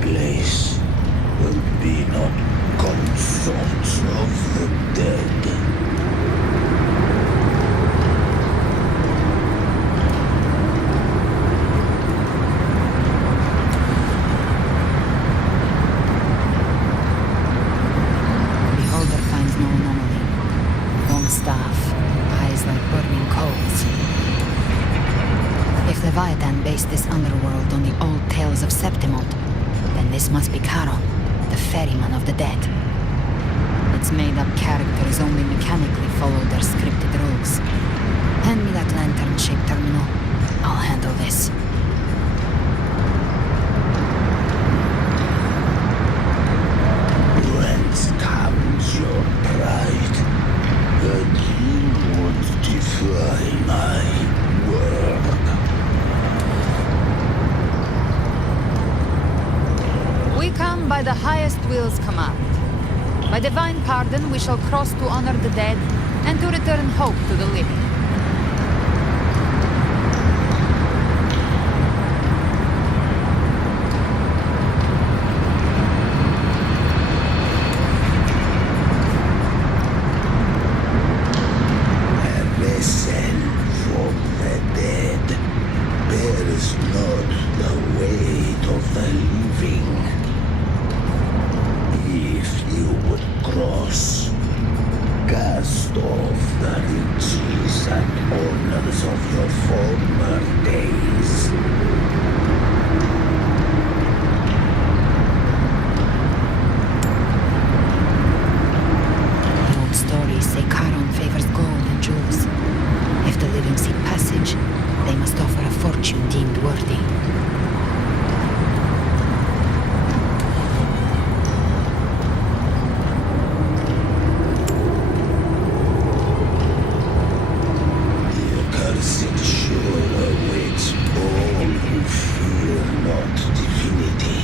place will be not consorts of the dead. Beholder finds no anomaly. Long staff, eyes like burning coals. If Leviathan based this underworld on the old tales of Septimont, then this must be Charon, the ferryman of the dead. Its made-up characters only mechanically follow their scripted rules. Hand me that lantern-shaped terminal. I'll handle this. Whence comes your pride that you would defy my work? We come by the highest will's command. By divine pardon, we shall cross to honor the dead and to return hope to the living. A vessel from the dead bears not the weight of the living. If you would cross, cast off the riches and honors of your former days. The old stories say Charon favors gold and jewels. If the living seek passage, they must offer a fortune deemed worthy. The accursed shore awaits all who fear not divinity.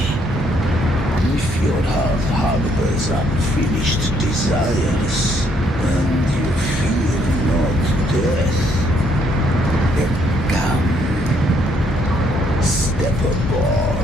If your heart harbors unfinished desires, and you fear not death, then come, step aboard.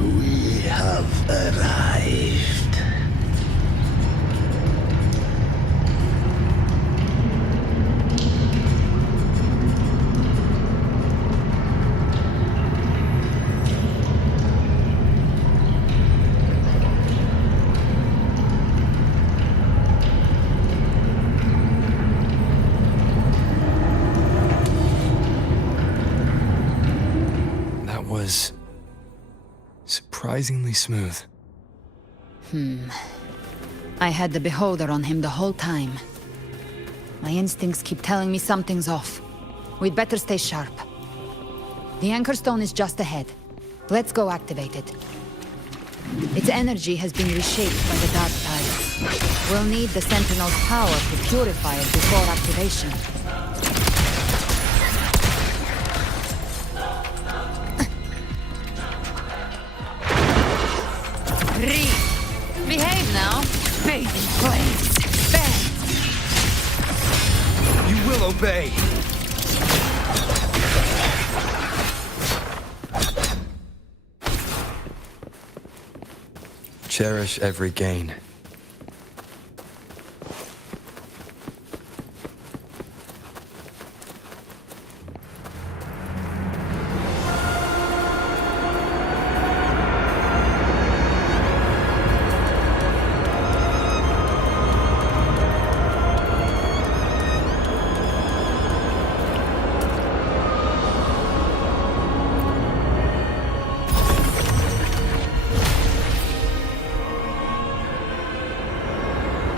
We have arrived. That was surprisingly smooth. I had the Beholder on him the whole time. My instincts keep telling me something's off. We'd better stay sharp. The Anchor Stone is just ahead. Let's go activate it. Its energy has been reshaped by the Dark Tide. We'll need the Sentinel's power to purify it before activation. Reed! Behave now! Bathe in flames! Bang! You will obey! Cherish every gain.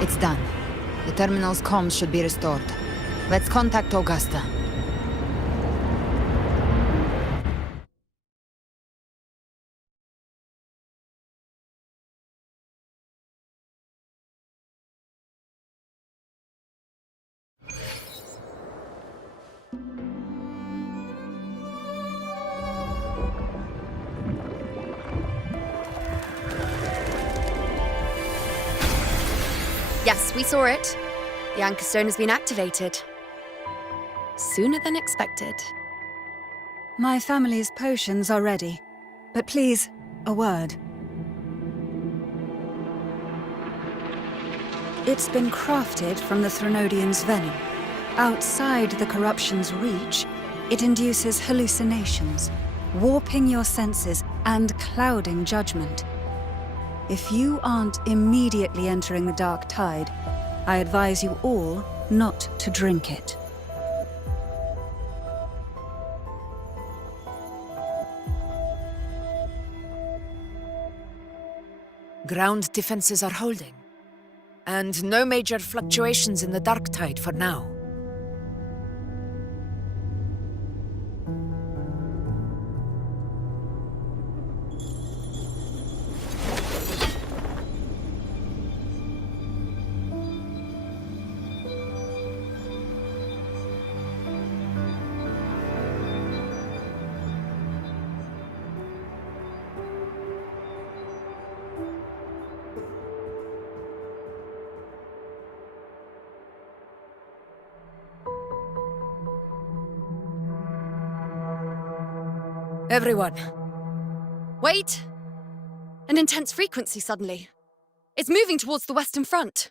It's done. The terminal's comms should be restored. Let's contact Augusta. Yes, we saw it. The Anchor Stone has been activated. Sooner than expected. My family's potions are ready. But please, a word. It's been crafted from the Threnodian's venom. Outside the corruption's reach, it induces hallucinations, warping your senses and clouding judgment. If you aren't immediately entering the dark tide, I advise you all not to drink it. Ground defenses are holding. And no major fluctuations in the dark tide for now. Everyone. Wait! An intense frequency suddenly. It's moving towards the Western Front.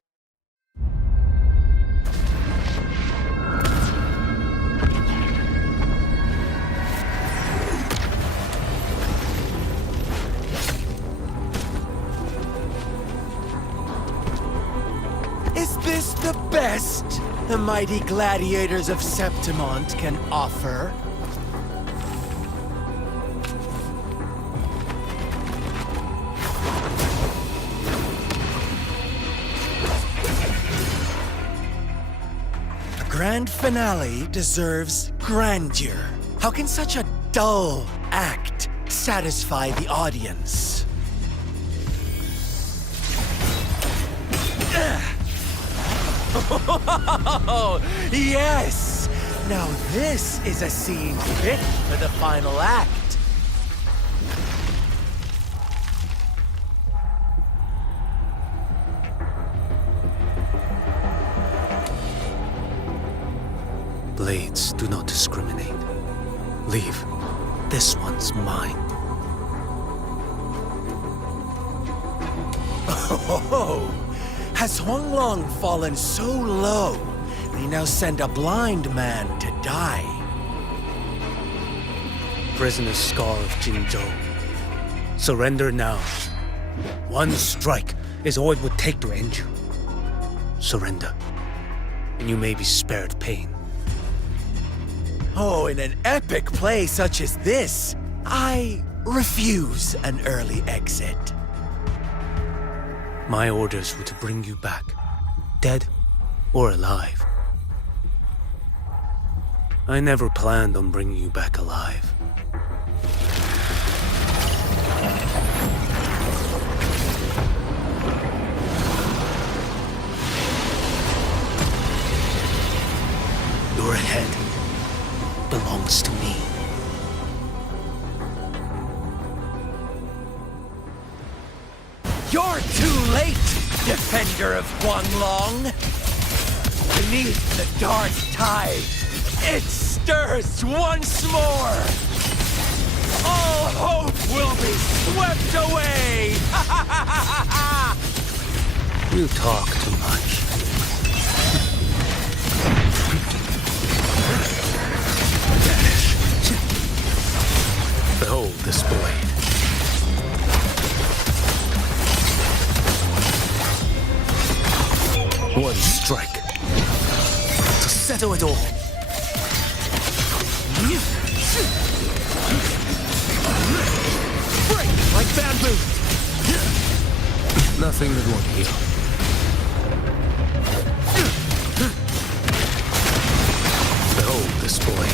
Is this the best the mighty gladiators of Septimont can offer? A grand finale deserves grandeur. How can such a dull act satisfy the audience? Oh, yes! Now this is a scene fit for the final act. Blades do not discriminate. Leave. This one's mine. Oh, has Huanglong fallen so low, they now send a blind man to die? Prisoner Scar of Jinzhou. Surrender now. One strike is all it would take to end you. Surrender, and you may be spared pain. Oh, in an epic play such as this, I refuse an early exit. My orders were to bring you back, dead or alive. I never planned on bringing you back alive. Your head belongs to me. You're too late, defender of Huanglong! Beneath the dark tide, it stirs once more! All hope will be swept away! You talk too much. Behold this blade. One strike to settle it all. Break like bamboo! Nothing that won't heal. Behold this boy.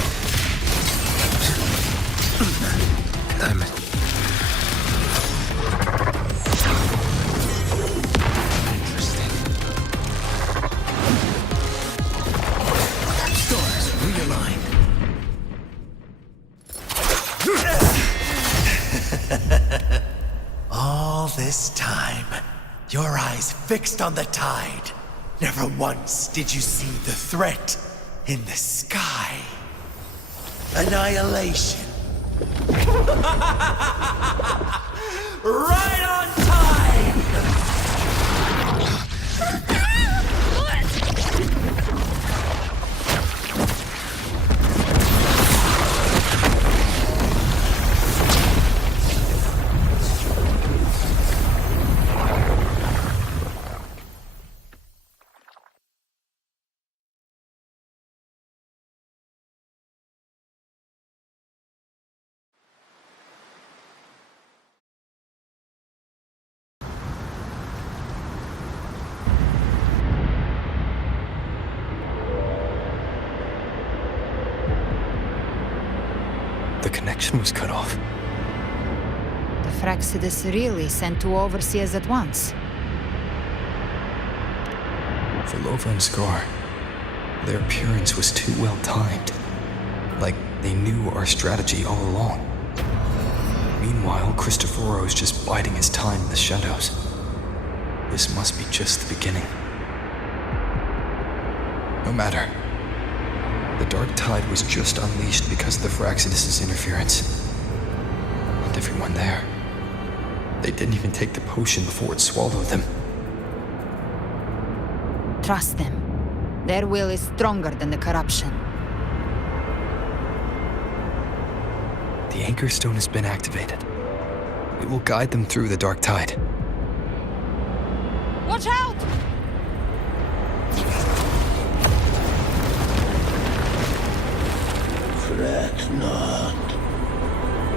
Damn it. Interesting. Stars realigned. All this time, your eyes fixed on the tide. Never once did you see the threat in the sky. Annihilation. Right on time! The connection was cut off. The Fractsidus really sent two overseers at once. For WUWA and Scar, their appearance was too well timed. Like they knew our strategy all along. Meanwhile, Cristoforo's just biding his time in the shadows. This must be just the beginning. No matter. The dark tide was just unleashed because of the Fractsidus' interference. And everyone there, they didn't even take the potion before it swallowed them. Trust them. Their will is stronger than the corruption. The Anchor Stone has been activated. It will guide them through the dark tide. Watch out! Fret not.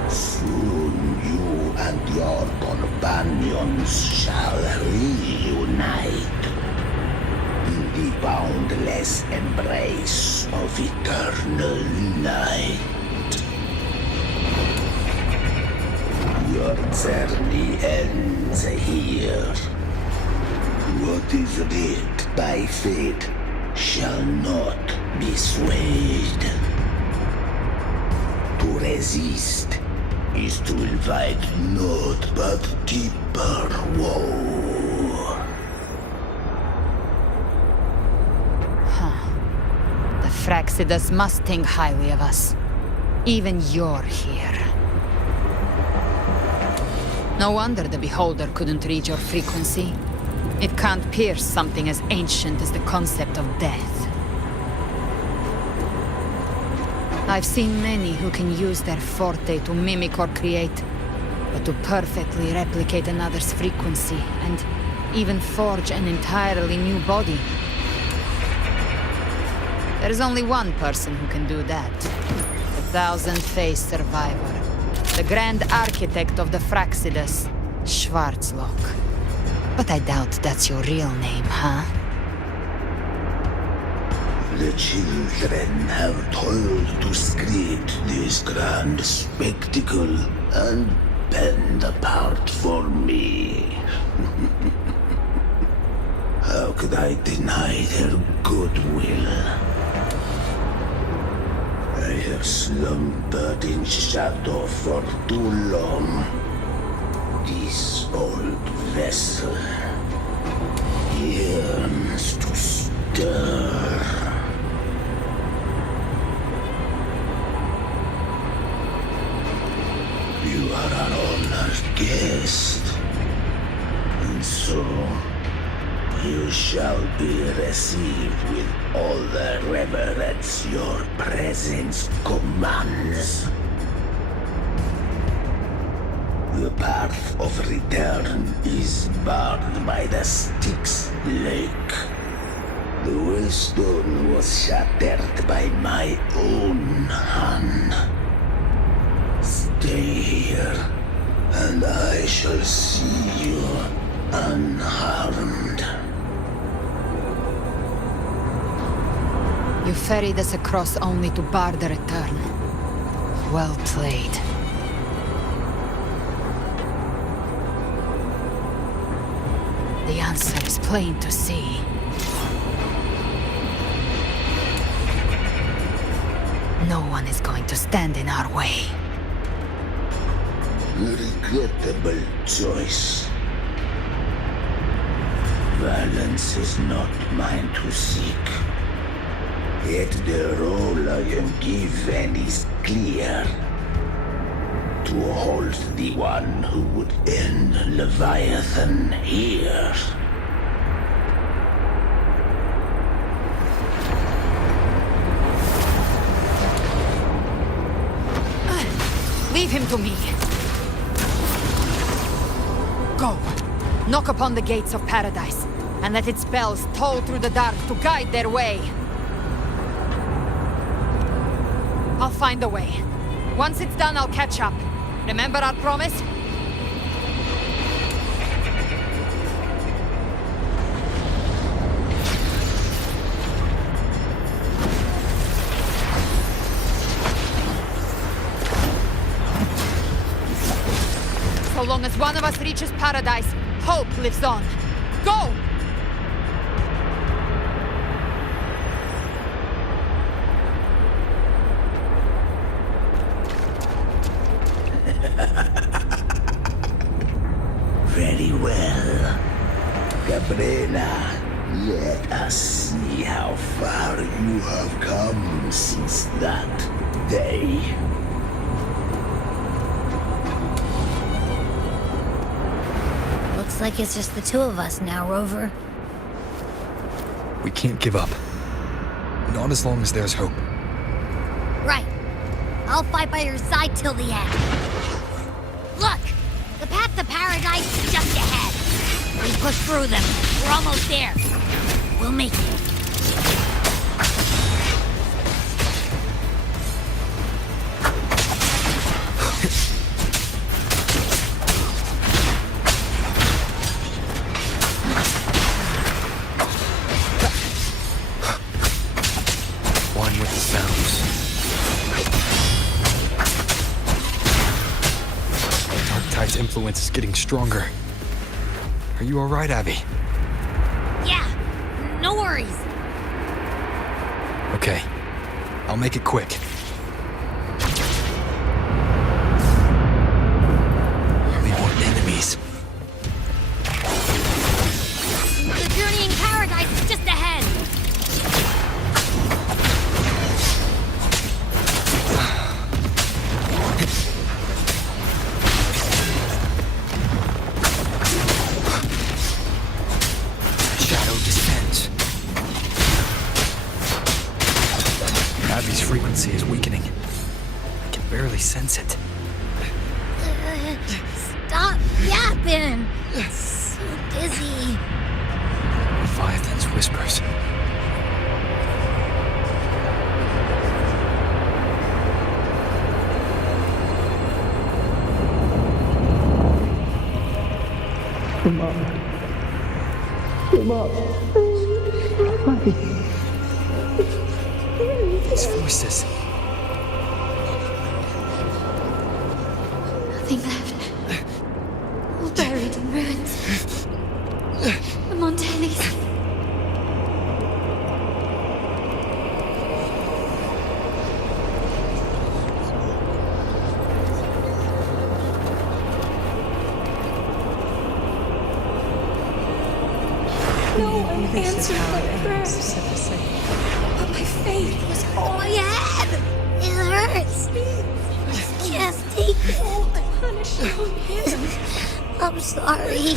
Soon you and your companions shall reunite in the boundless embrace of eternal night. Your journey ends here. What is writ by fate shall not be swayed. To resist is to invite naught but deeper woe. The Fractsidus must think highly of us. Even you're here. No wonder the Beholder couldn't read your frequency. It can't pierce something as ancient as the concept of death. I've seen many who can use their forte to mimic or create, but to perfectly replicate another's frequency and even forge an entirely new body. There's only one person who can do that. The thousand-faced survivor. The Grand Architect of the Fractsidus, Schwarzlock. But I doubt that's your real name, huh? The children have toiled to script this grand spectacle and bend apart for me. How could I deny their goodwill? I have slumbered in shadow for too long. This old vessel yearns to stir. You are an honored guest, and so you shall be received with all the reverence your presence commands. The path of return is barred by the Styx Lake. The wellstone was shattered by my own hand. Stay here, and I shall see you unharmed. You ferried us across only to bar the return. Well played. The answer is plain to see. No one is going to stand in our way. Regrettable choice. Violence is not mine to seek. Yet the role I am given is clear. To hold the one who would end Leviathan here. Leave him to me. Go. Knock upon the gates of paradise, and let its bells toll through the dark to guide their way. I'll find a way. Once it's done, I'll catch up. Remember our promise? So long as one of us reaches paradise, hope lives on. Go! Very well. Cabrera, let us see how far you have come since that day. Looks like it's just the two of us now, Rover. We can't give up. Not as long as there's hope. Right. I'll fight by your side till the end. Look! The path to paradise is just ahead. We push through them. We're almost there. We'll make it. One with the sounds. Darktide's influence is getting stronger. Are you alright, Abby? Yeah, no worries. Okay. I'll make it quick. Are they more enemies? The journey in paradise is just ahead. Abby's frequency is weakening. I can barely sense it. Stop yapping. So dizzy. Leviathan's whispers. Come on. Come on. These voices. Nothing left. All buried in ruins. The Montanis. No one answered my prayers. But my faith was all My head! It hurts. I can't take it. punish your own hands. I'm sorry.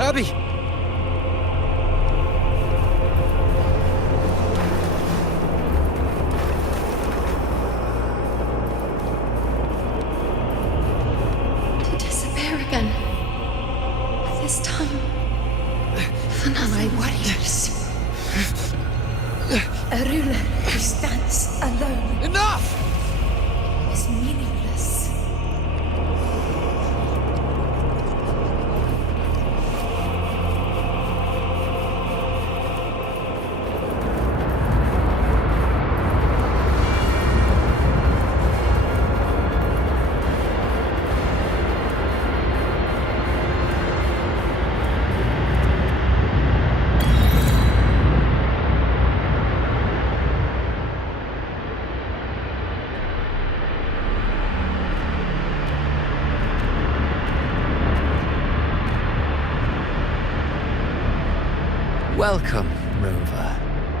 Abby! To disappear again. This time. For my warriors. A ruler who stands alone Enough! is meaningless. Welcome, Rover.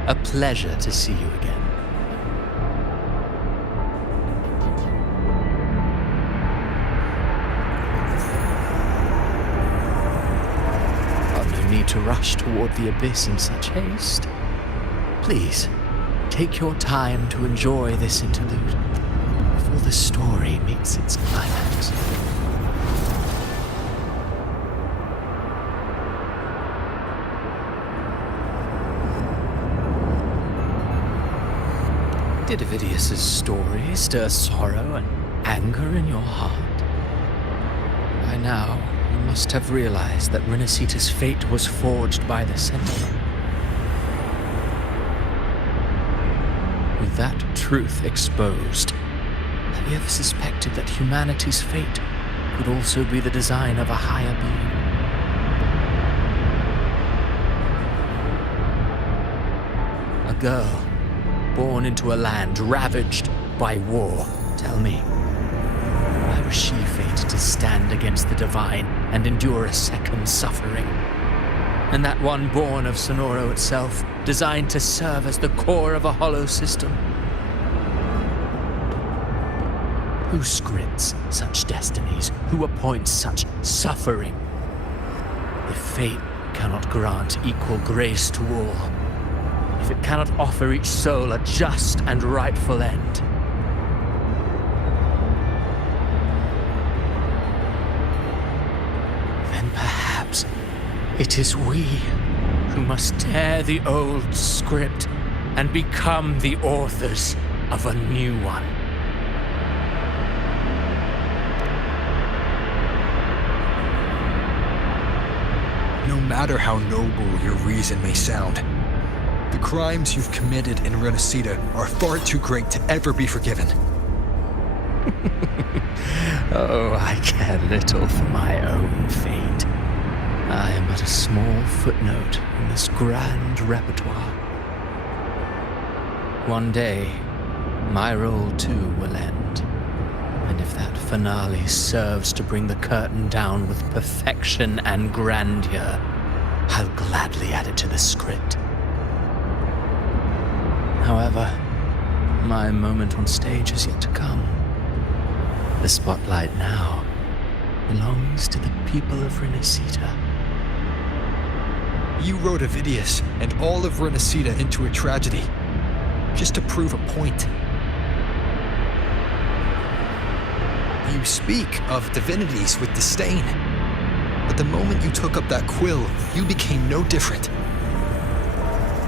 A pleasure to see you again. No need to rush toward the abyss in such haste. Please, take your time to enjoy this interlude before the story meets its climax. Did Ovidius's story stir sorrow and anger in your heart? By now, you must have realized that Renacita's fate was forged by the Sentinel. With that truth exposed, have you ever suspected that humanity's fate could also be the design of a higher being? A girl born into a land ravaged by war. Tell me, why was she fated to stand against the divine and endure a second suffering? And that one born of Sonoro itself, designed to serve as the core of a hollow system? Who scripts such destinies? Who appoints such suffering? If fate cannot grant equal grace to all, if it cannot offer each soul a just and rightful end, then perhaps it is we who must tear the old script and become the authors of a new one. No matter how noble your reason may sound, the crimes you've committed in Renacita are far too great to ever be forgiven. Oh, I care little for my own fate. I am but a small footnote in this grand repertoire. One day, my role too will end. And if that finale serves to bring the curtain down with perfection and grandeur, I'll gladly add it to the script. However, my moment on stage is yet to come. The spotlight now belongs to the people of Renacita. You wrote Ovidius and all of Renacita into a tragedy, just to prove a point. You speak of divinities with disdain, but the moment you took up that quill, you became no different.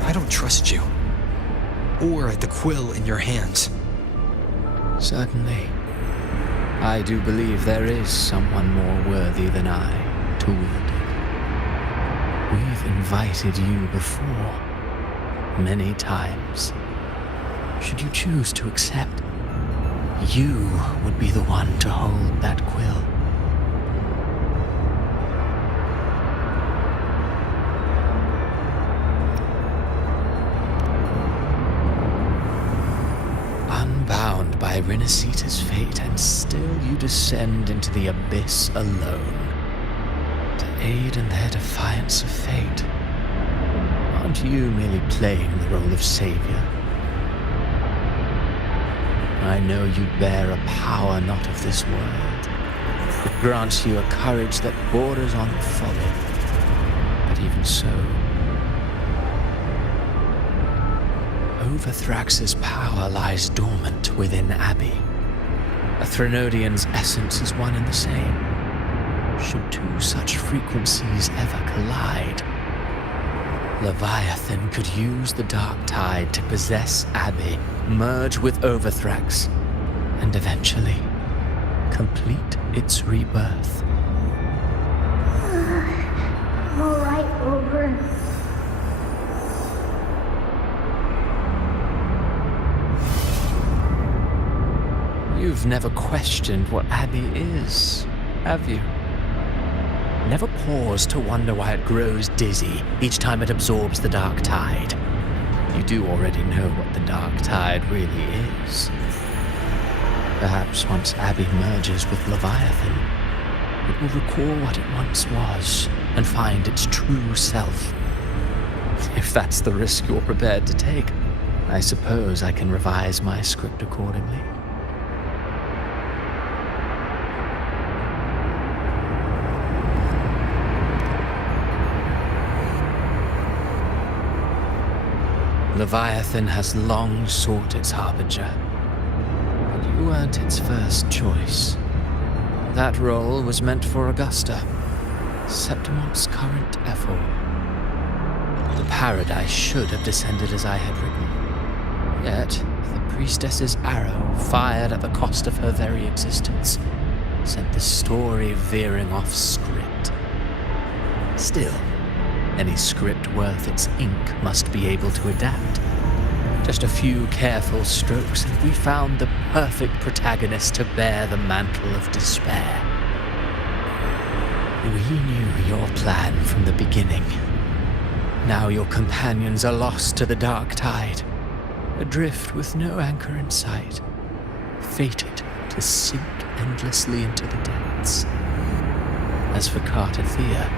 I don't trust you, or the quill in your hands. Certainly. I do believe there is someone more worthy than I to wield it. We've invited you before, many times. Should you choose to accept, you would be the one to hold that quill. Unbound by Renacita's fate, and still you descend into the abyss alone, to aid in their defiance of fate. Aren't you merely playing the role of savior? I know you bear a power not of this world. It grants you a courage that borders on folly. But even so, Overthrax's power lies dormant within Abbey. A Threnodian's essence is one and the same. Should two such frequencies ever collide, Leviathan could use the dark tide to possess Abbey, merge with Overthrax, and eventually complete its rebirth. All right, Over. You've never questioned what Abbey is, have you? Never pause to wonder why it grows dizzy each time it absorbs the dark tide. You do already know what the dark tide really is. Perhaps once Abbey merges with Leviathan, it will recall what it once was and find its true self. If that's the risk you're prepared to take, I suppose I can revise my script accordingly. Leviathan has long sought its harbinger, but you weren't its first choice. That role was meant for Augusta, Septimon's current ephor. The paradise should have descended as I had written. Yet, the priestess's arrow, fired at the cost of her very existence, sent the story veering off script. Still, any script worth its ink must be able to adapt. Just a few careful strokes, and we found the perfect protagonist to bear the mantle of despair. We knew your plan from the beginning. Now your companions are lost to the dark tide, adrift with no anchor in sight, fated to sink endlessly into the depths. As for Cartathea,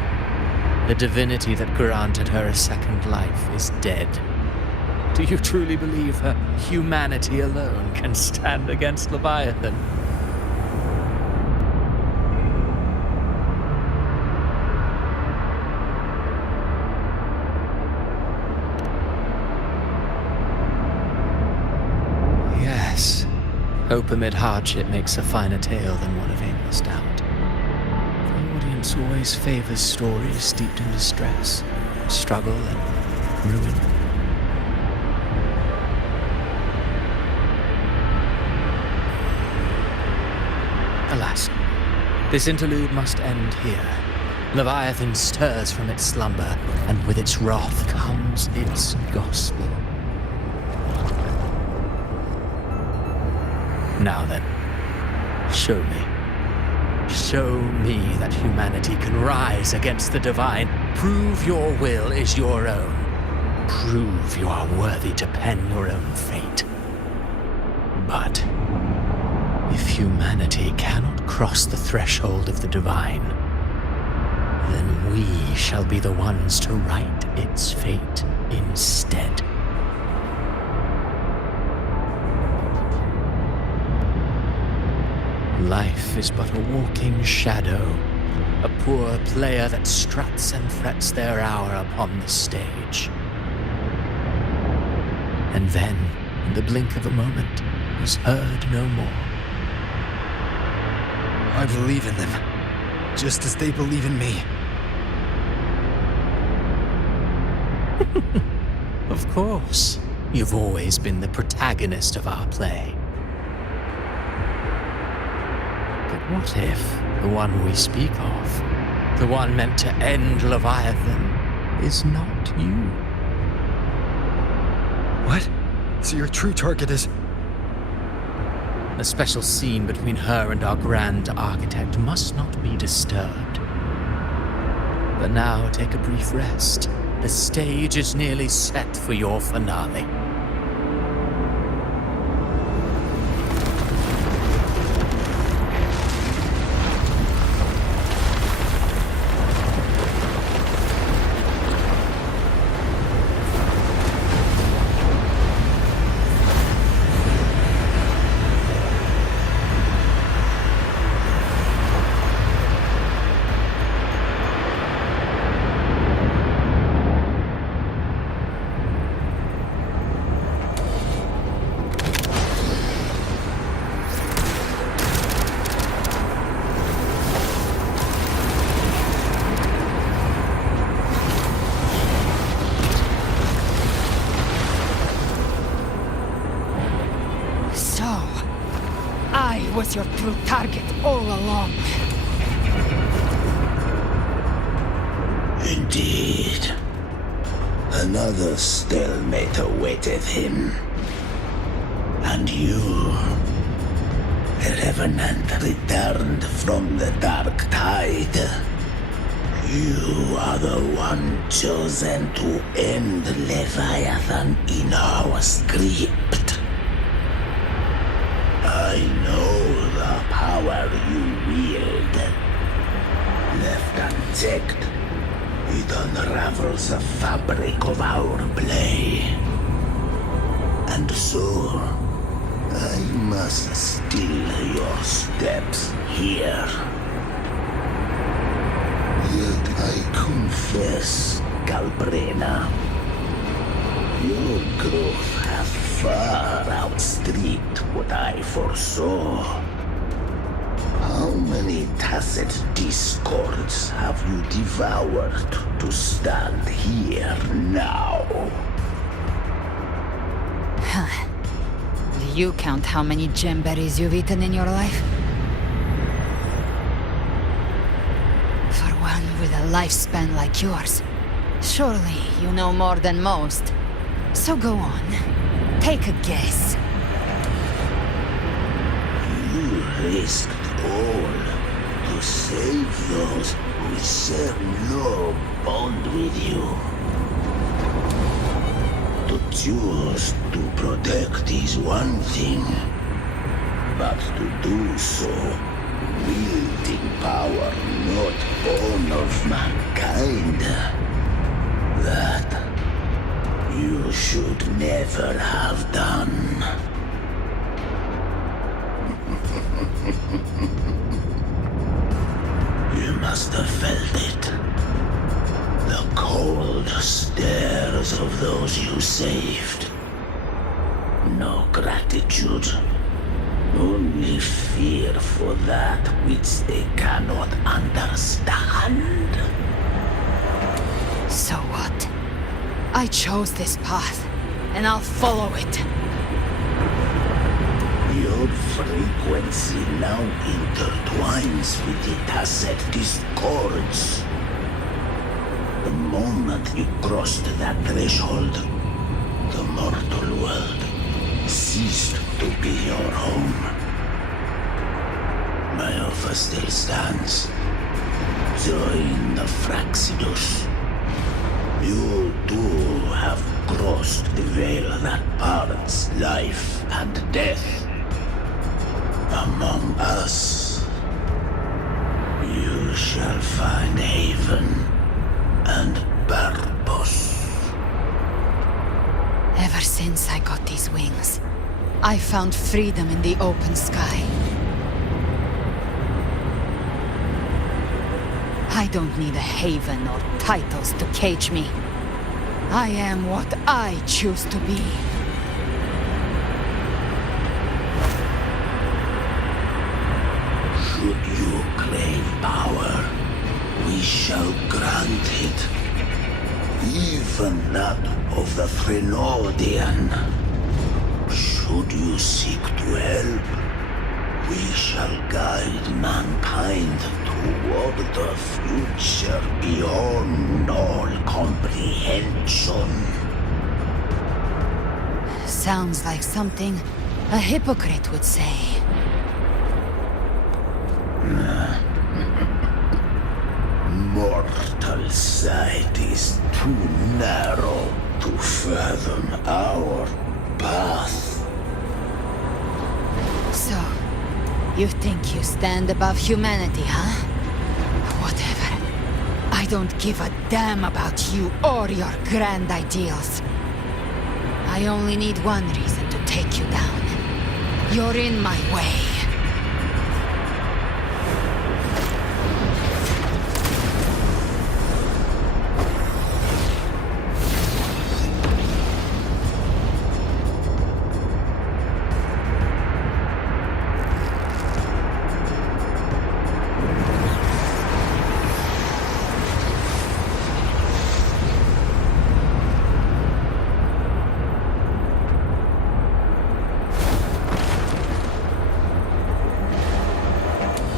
the divinity that granted her a second life is dead. Do you truly believe her humanity alone can stand against Leviathan? Yes, hope amid hardship makes a finer tale than one of aimless doubt. Always favors stories steeped in distress, struggle, and ruin. Alas, this interlude must end here. Leviathan stirs from its slumber, and with its wrath comes its gospel. Now then, show me. Show me that humanity can rise against the divine. Prove your will is your own. Prove you are worthy to pen your own fate. But if humanity cannot cross the threshold of the divine, then we shall be the ones to write its fate instead. Life is but a walking shadow, a poor player that struts and frets their hour upon the stage. And then, in the blink of a moment, is heard no more. I believe in them, just as they believe in me. Of course, you've always been the protagonist of our play. What if the one we speak of, the one meant to end Leviathan, is not you? What? So your true target is... A special scene between her and our grand architect must not be disturbed. But now take a brief rest. The stage is nearly set for your finale. Was your true target all along. Indeed. Another stalemate awaited him. And you, a revenant returned from the dark tide. You are the one chosen to end Leviathan in our script. I know the power you wield. Left unchecked, It unravels the fabric of our play. And so, I must still your steps here. Yet I confess, Calbrena, your growth hath far outstripped what I foresaw. How many tacit discords have you devoured to stand here now? Do you count how many gemberries you've eaten in your life? For one with a lifespan like yours, surely you know more than most. So go on, take a guess. You risked all to save those who share no bond with you. To choose to protect is one thing, but to do so, wielding power not born of mankind, that you should never have done. You must have felt it. The cold stares of those you saved. No gratitude. Only fear for that which they cannot understand. So what? I chose this path, and I'll follow it. Your frequency now intertwines with the tacit discords. The moment you crossed that threshold, the mortal world ceased to be your home. My offer still stands. Join the Fractsidus. You too have crossed the veil that parts life and death. Among us, you shall find haven and purpose. Ever since I got these wings, I found freedom in the open sky. I don't need a haven or titles to cage me. I am what I choose to be. Should you crave power, we shall grant it. Even that of the Threnodian. Should you seek to help, we shall guide mankind toward the future beyond all comprehension. Sounds like something a hypocrite would say. Mortal sight is too narrow to fathom our path. So, you think you stand above humanity, huh? Whatever. I don't give a damn about you or your grand ideals. I only need one reason to take you down. You're in my way.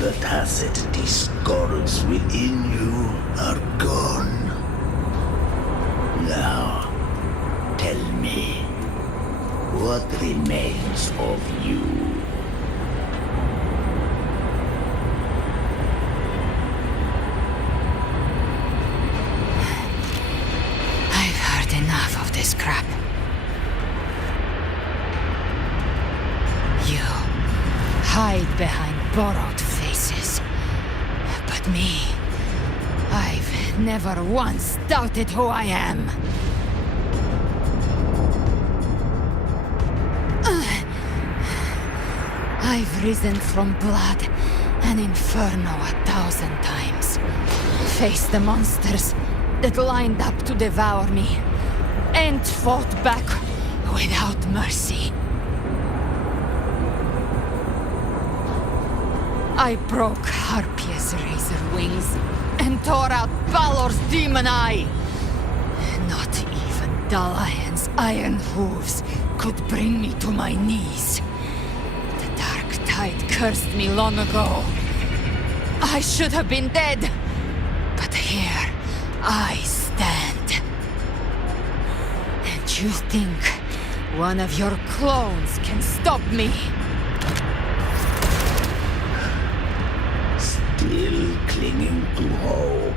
The tacit discords within you are gone. Now, tell me, what remains of you? I've heard enough of this crap. You hide behind borrowed faces. But me, I've never once doubted who I am. I've risen from blood and inferno 1,000 times. Faced the monsters that lined up to devour me, and fought back without mercy. I broke Harpia's razor wings and tore out Balor's demon eye. Not even Dalahan's iron hooves could bring me to my knees. The dark tide cursed me long ago. I should have been dead, but here I stand. And you think one of your clones can stop me? Still clinging to hope.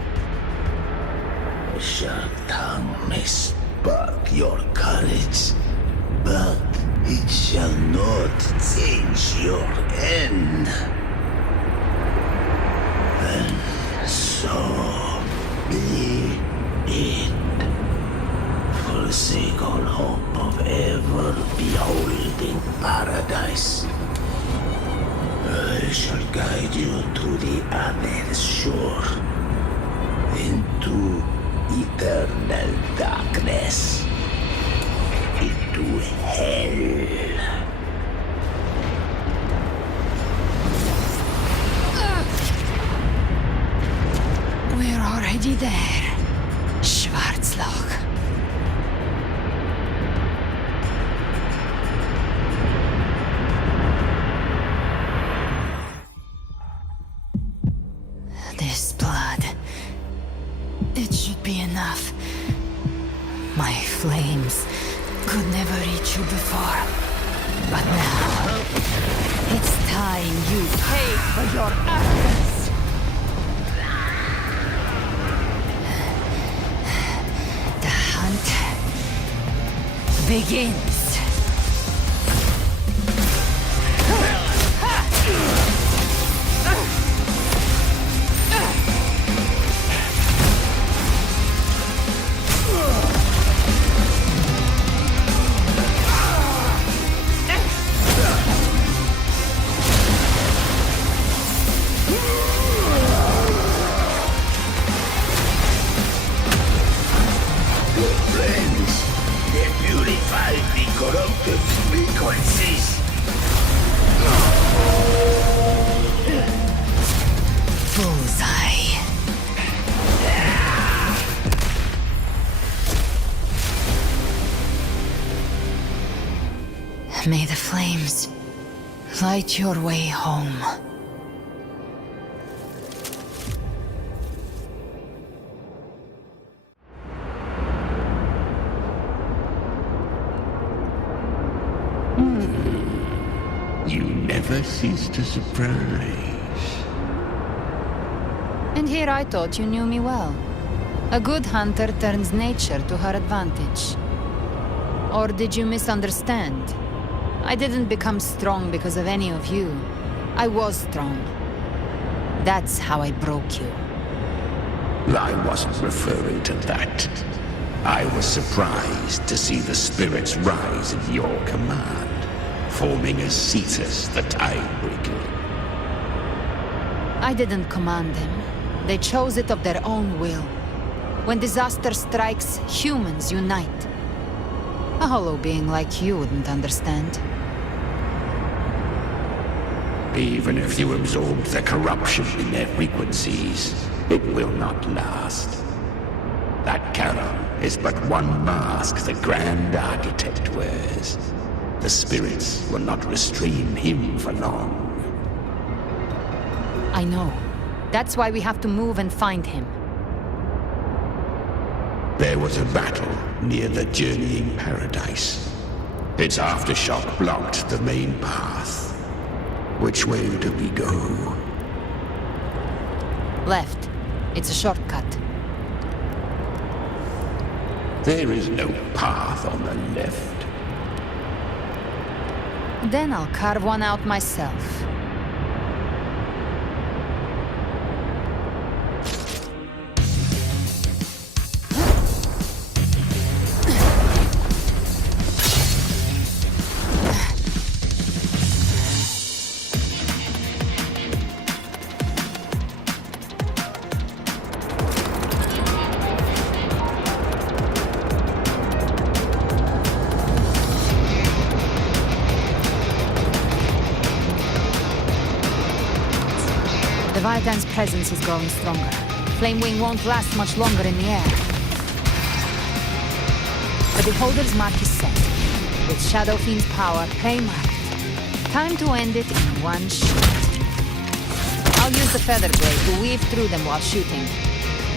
A sharp tongue may spark your courage, but it shall not change your end. And so be it. Forsake all hope of ever beholding paradise. I shall guide you to the other shore, into eternal darkness, into hell. We're already there, Schwarzloch. This blood, it should be enough. My flames could never reach you before, but now it's time you pay for your actions. The hunt begins. May the flames light your way home. You never cease to surprise. And here I thought you knew me well. A good hunter turns nature to her advantage. Or did you misunderstand? I didn't become strong because of any of you. I was strong. That's how I broke you. I wasn't referring to that. I was surprised to see the spirits rise at your command, forming as Cetus the Tidebreaker. I didn't command them. They chose it of their own will. When disaster strikes, humans unite. A hollow being like you wouldn't understand. Even if you absorb the corruption in their frequencies, it will not last. That Charon is but one mask the Grand Architect wears. The spirits will not restrain him for long. I know. That's why we have to move and find him. There was a battle near the Journeying Paradise. Its aftershock blocked the main path. Which way do we go? Left. It's a shortcut. There is no path on the left. Then I'll carve one out myself. Leviathan's presence is growing stronger. Flamewing won't last much longer in the air. The Beholder's mark is set. With Shadow Fiend's power prey-marked. Time to end it in one shot. I'll use the feather blade to weave through them while shooting.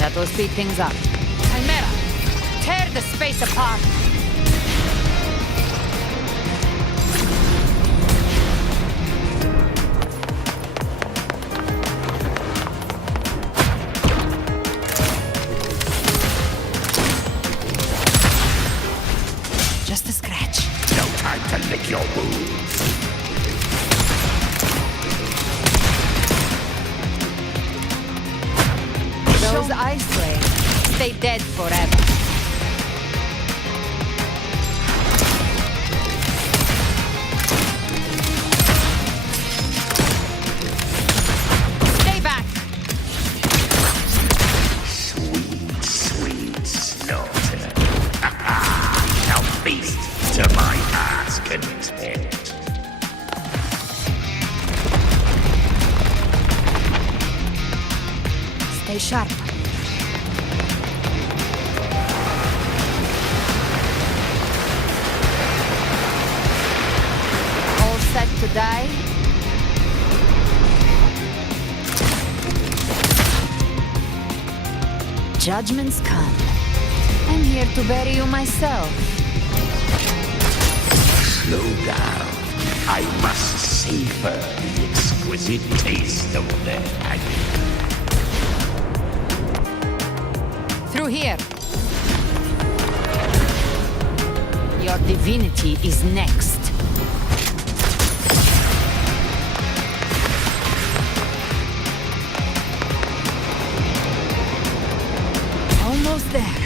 That will speed things up. Chimera, tear the space apart! Just a scratch. No time to lick your wounds. Those ice rays stay dead forever. Stay back! Sweet, sweet slaughter. Now feast to my heart's content. Stay sharp. All set to die? Judgments come. I'm here to bury you myself. Slow down. I must savor the exquisite taste of their agony. Through here. Your divinity is next. Almost there.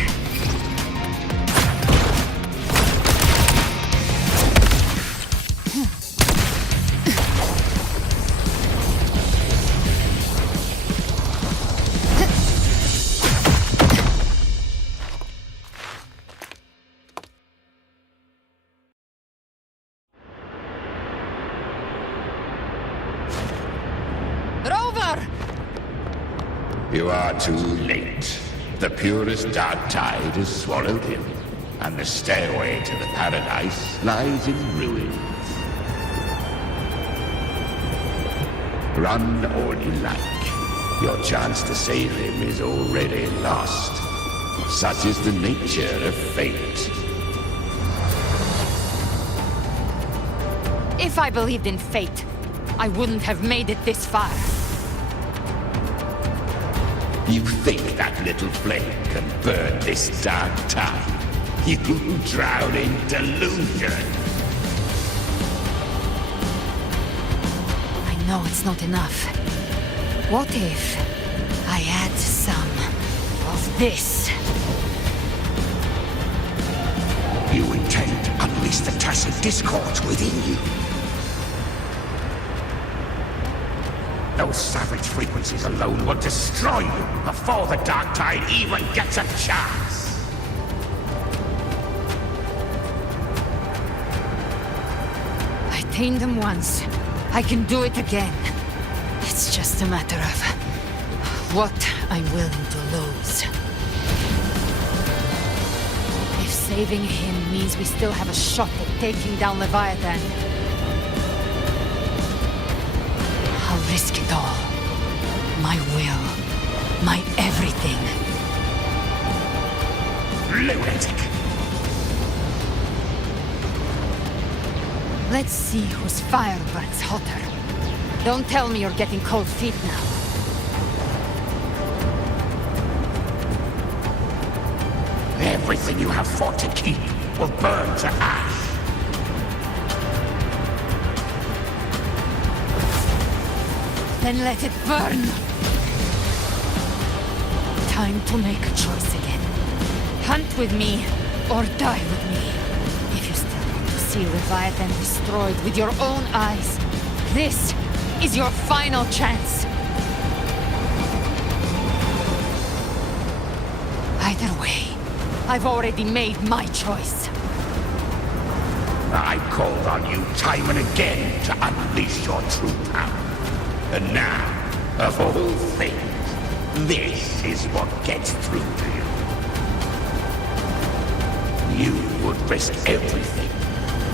You are too late. The purest dark tide has swallowed him, and the stairway to the paradise lies in ruins. Run all you like. Your chance to save him is already lost. Such is the nature of fate. If I believed in fate, I wouldn't have made it this far. You think that little flame can burn this dark tide? You drown in delusion. I know it's not enough. What if I add some of this? You intend to unleash the tacit discord within you. Those savage frequencies alone will destroy you before the dark tide even gets a chance. I tamed them once. I can do it again. It's just a matter of what I'm willing to lose. If saving him means we still have a shot at taking down Leviathan, I'll risk it all. My will. My everything. Lunatic! Let's see whose fire burns hotter. Don't tell me you're getting cold feet now. Everything you have fought to keep will burn to ash. Then let it burn! Time to make a choice again. Hunt with me, or die with me. If you still want to see Leviathan destroyed with your own eyes, this is your final chance. Either way, I've already made my choice. I called on you time and again to unleash your true power. And now, Of all things, this is what gets through to you. You would risk everything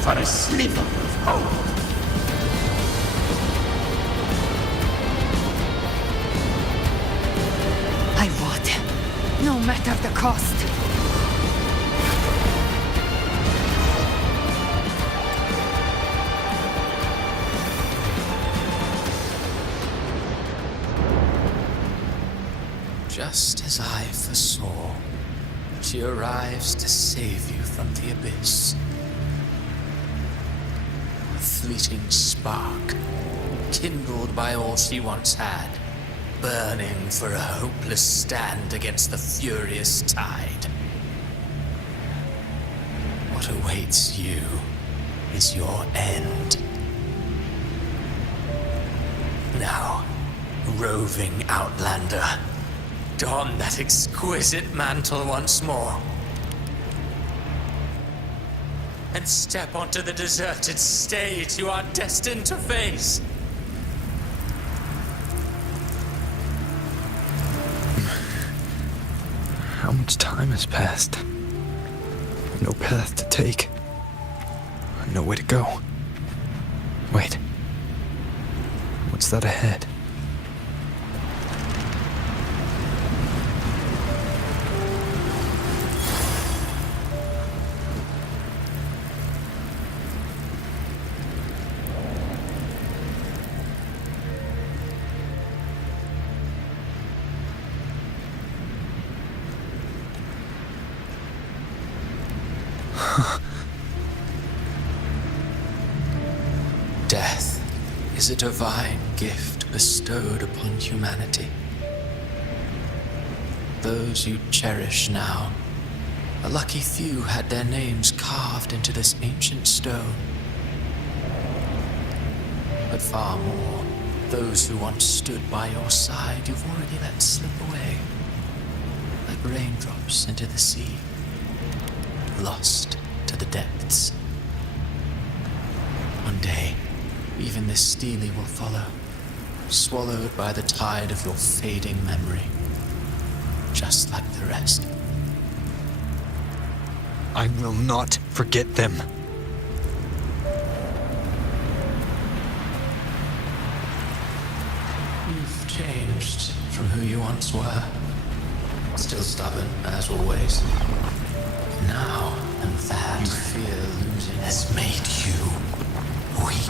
for a sliver of hope. I would, no matter the cost. Just as I foresaw, she arrives to save you from the abyss. A fleeting spark, kindled by all she once had, burning for a hopeless stand against the furious tide. What awaits you is your end. Now, roving outlander, don that exquisite mantle once more. And step onto the deserted stage you are destined to face. How much time has passed? No path to take. Nowhere to go. Wait. What's that ahead? Death is a divine gift bestowed upon humanity. Those you cherish now, a lucky few had their names carved into this ancient stone. But far more, those who once stood by your side you've already let slip away, like raindrops into the sea, lost to the depths. One day, even this stele will follow, swallowed by the tide of your fading memory, just like the rest. I will not forget them. You've changed from who you once were. Still stubborn, as always. Now, and that fear losing has made you weak.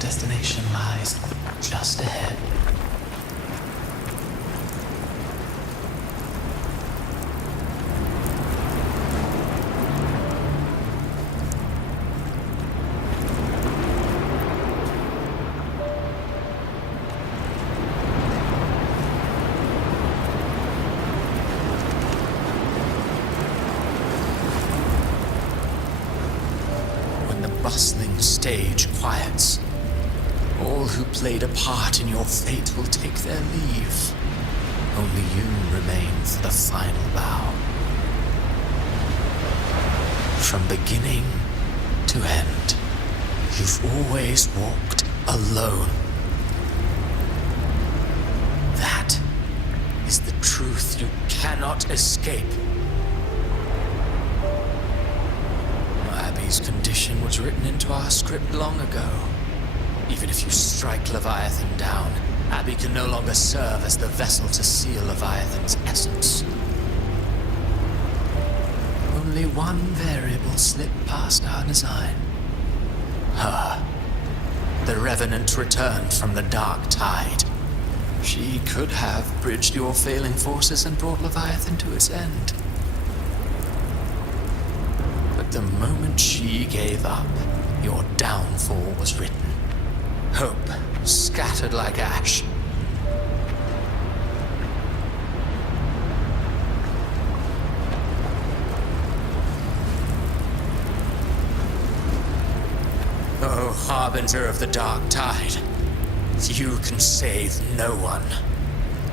Destination lies just ahead. When the bustling stage quiets, all who played a part in your fate will take their leave. Only you remain for the final bow. From beginning to end, you've always walked alone. That is the truth you cannot escape. Abby's condition was written into our script long ago. Even if you strike Leviathan down, Abby can no longer serve as the vessel to seal Leviathan's essence. Only one variable slipped past our design. Her. The Revenant returned from the dark tide. She could have bridged your failing forces and brought Leviathan to its end. But the moment she gave up, your downfall was written. Hope scattered like ash. Oh, harbinger of the dark tide, you can save no one.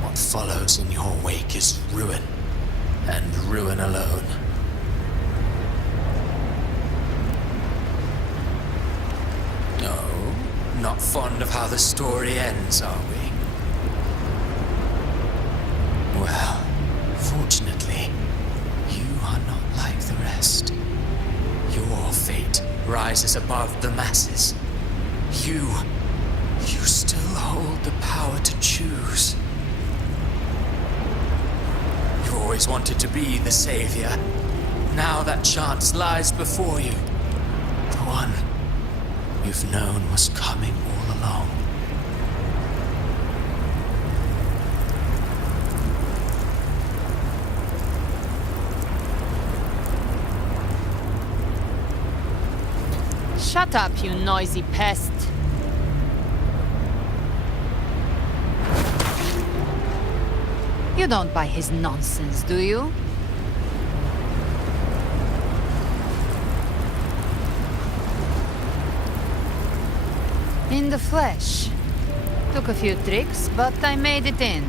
What follows in your wake is ruin, and ruin alone. No, not fond of how the story ends, are we? Well, fortunately, you are not like the rest. Your fate rises above the masses. You still hold the power to choose. You always wanted to be the savior. Now that chance lies before you. The one you've known was coming all along. Shut up, you noisy pest. You don't buy his nonsense, do you? In the flesh. Took a few tricks, but I made it in.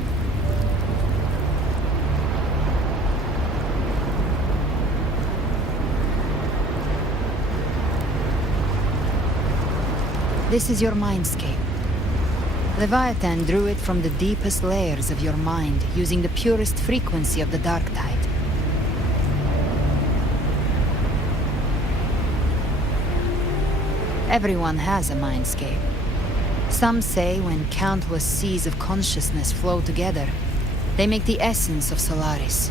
This is your mindscape. Leviathan drew it from the deepest layers of your mind, using the purest frequency of the dark tide. Everyone has a mindscape. Some say when countless seas of consciousness flow together, they make the essence of Solaris.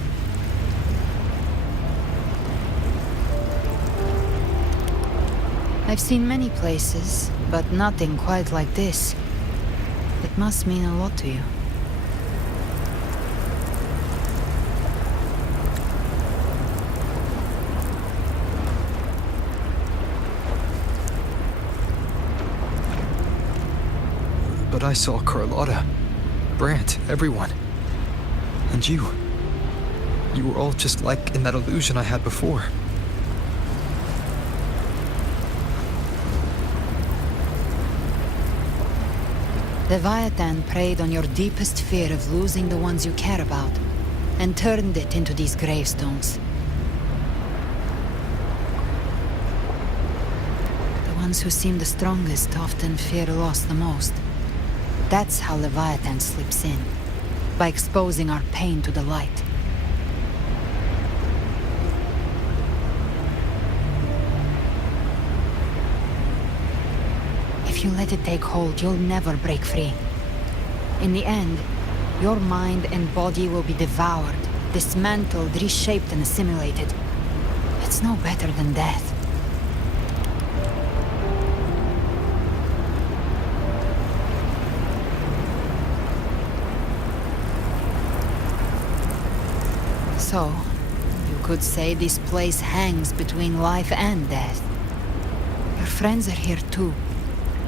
I've seen many places, but nothing quite like this. It must mean a lot to you. But I saw Carlotta, Brant, everyone. And you. You were all just like in that illusion I had before. Leviathan preyed on your deepest fear of losing the ones you care about, and turned it into these gravestones. The ones who seem the strongest often fear loss the most. That's how Leviathan slips in, by exposing our pain to the light. If you let it take hold, you'll never break free. In the end, your mind and body will be devoured, dismantled, reshaped, and assimilated. It's no better than death. So, you could say this place hangs between life and death. Your friends are here too.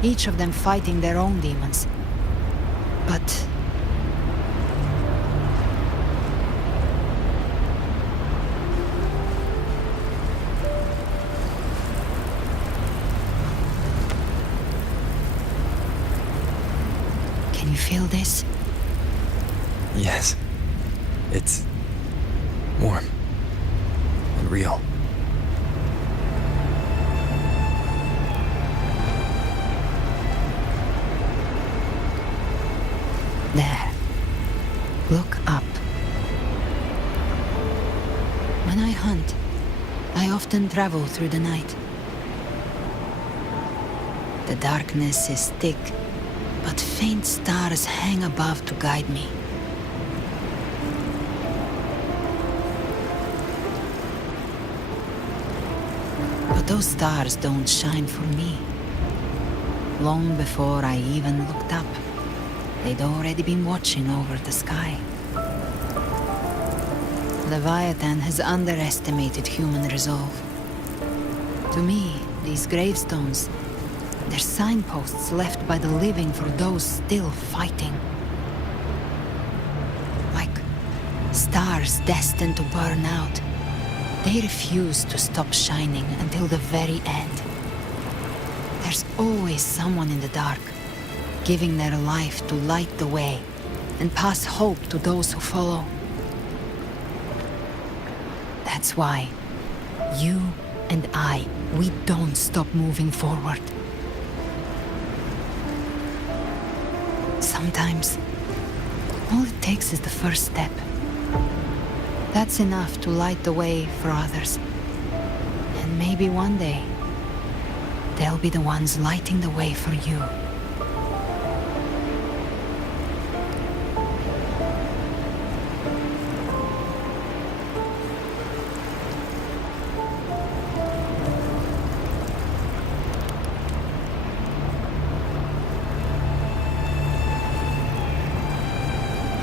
Each of them fighting their own demons. But... can you feel this? Yes. It's warm and real. There. Look up. When I hunt, I often travel through the night. The darkness is thick, but faint stars hang above to guide me. But those stars don't shine for me. Long before I even looked up, they'd already been watching over the sky. Leviathan has underestimated human resolve. To me, these gravestones, they're signposts left by the living for those still fighting. Like stars destined to burn out. They refuse to stop shining until the very end. There's always someone in the dark, giving their life to light the way and pass hope to those who follow. That's why you and I, we don't stop moving forward. Sometimes, all it takes is the first step. That's enough to light the way for others. And maybe one day, they'll be the ones lighting the way for you.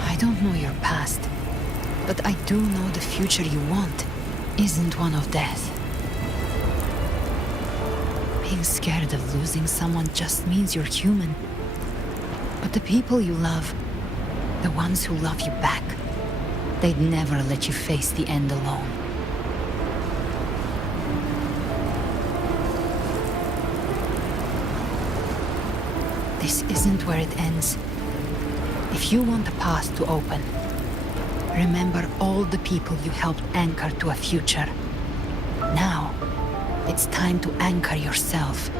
I don't know your past, but I do know the future you want isn't one of death. Being scared of losing someone just means you're human. But the people you love, the ones who love you back, they'd never let you face the end alone. This isn't where it ends. If you want the path to open, remember all the people you helped anchor to a future. Now, it's time to anchor yourself.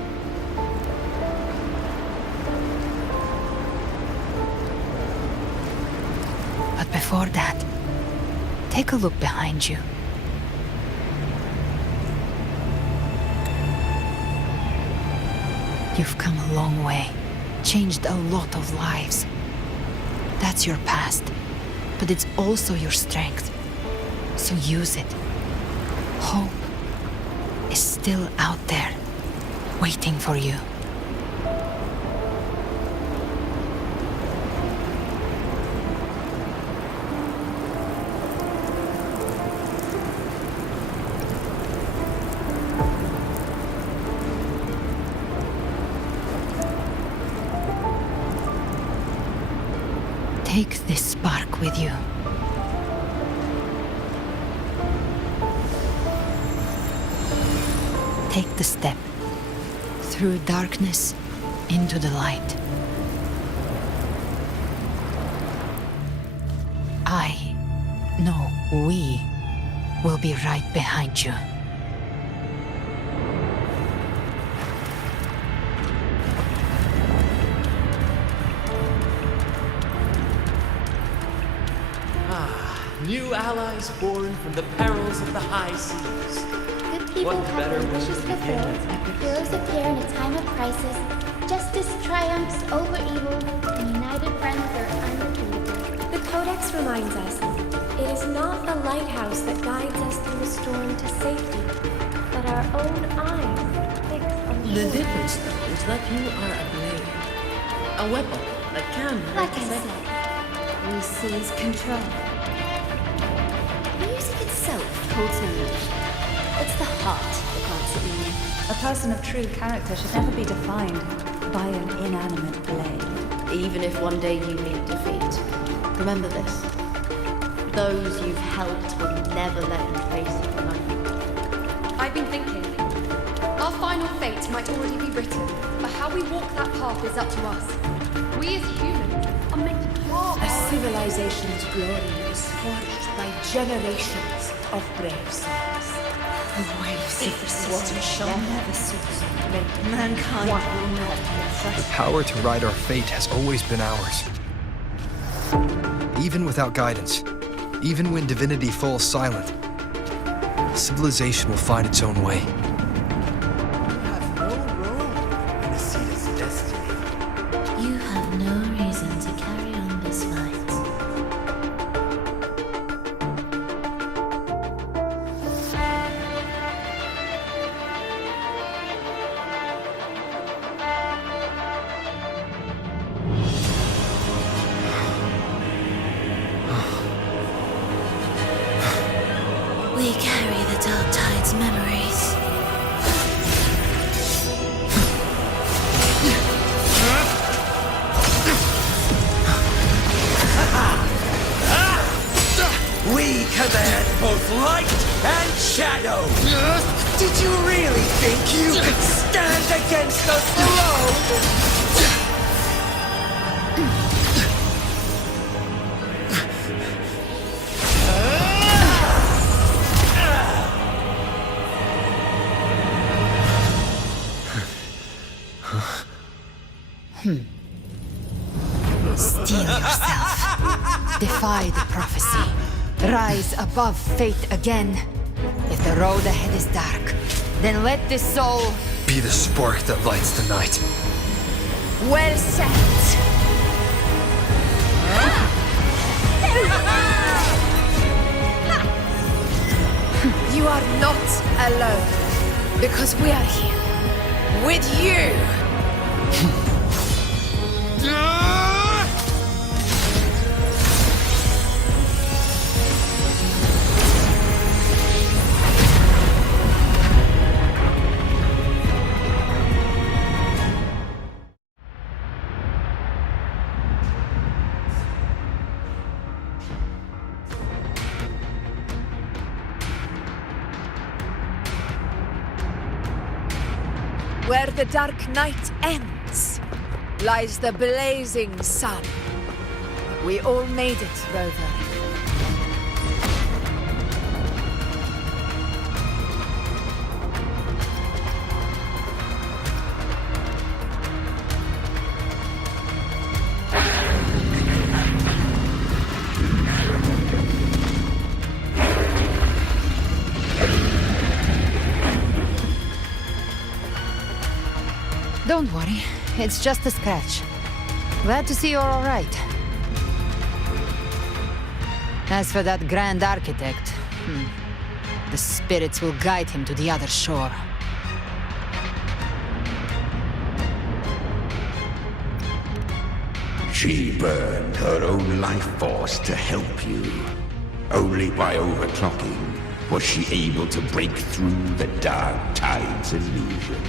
But before that, take a look behind you. You've come a long way, changed a lot of lives. That's your past, but it's also your strength. So use it. Hope is still out there, waiting for you. Take this spark with you. Take the step through darkness into the light. I know we will be right behind you. New allies born from the perils of the high seas. Good people What have better their way wishes to begin fulfilled. an epic Heroes story? appear in a time of crisis. Justice triumphs over evil, and united friends are undefeatable. The Codex reminds us, it is not the lighthouse that guides us through a storm to safety, but our own eyes fixed on the The shore. difference, though, is that you are a blade. A weapon that can Like I hurt. said, we seize control. Music itself holds no meaning. It's the heart that grants it meaning. A person of true character should never be defined by an inanimate blade. Even if one day you meet defeat, remember this. Those you've helped will never let you face it alone. I've been thinking. Our final fate might already be written, but how we walk that path is up to us. We as humans are meant to carve A our civilization's glory is forged by generations of brave souls. The waves of resistance shall never cease. Mankind will not be The power to ride our fate has always been ours. Even without guidance, even when divinity falls silent, civilization will find its own way. Have no role in Asida's destiny. You have no reason to carry on this fight. carry the Dark Tide's memories. We command both light and shadow! Did you really think you could stand against us alone? Steel yourself. Defy the prophecy. Rise above fate again. If the road ahead is dark, then let this soul be the spark that lights the night. Well said. You are not alone, because we are here with you. Where the dark night ends, lies the blazing sun. We all made it, Rover. Don't worry, it's just a scratch. Glad to see you're all right. As for that Grand Architect, the spirits will guide him to the other shore. She burned her own life force to help you. Only by overclocking was she able to break through the Dark Tide's illusion.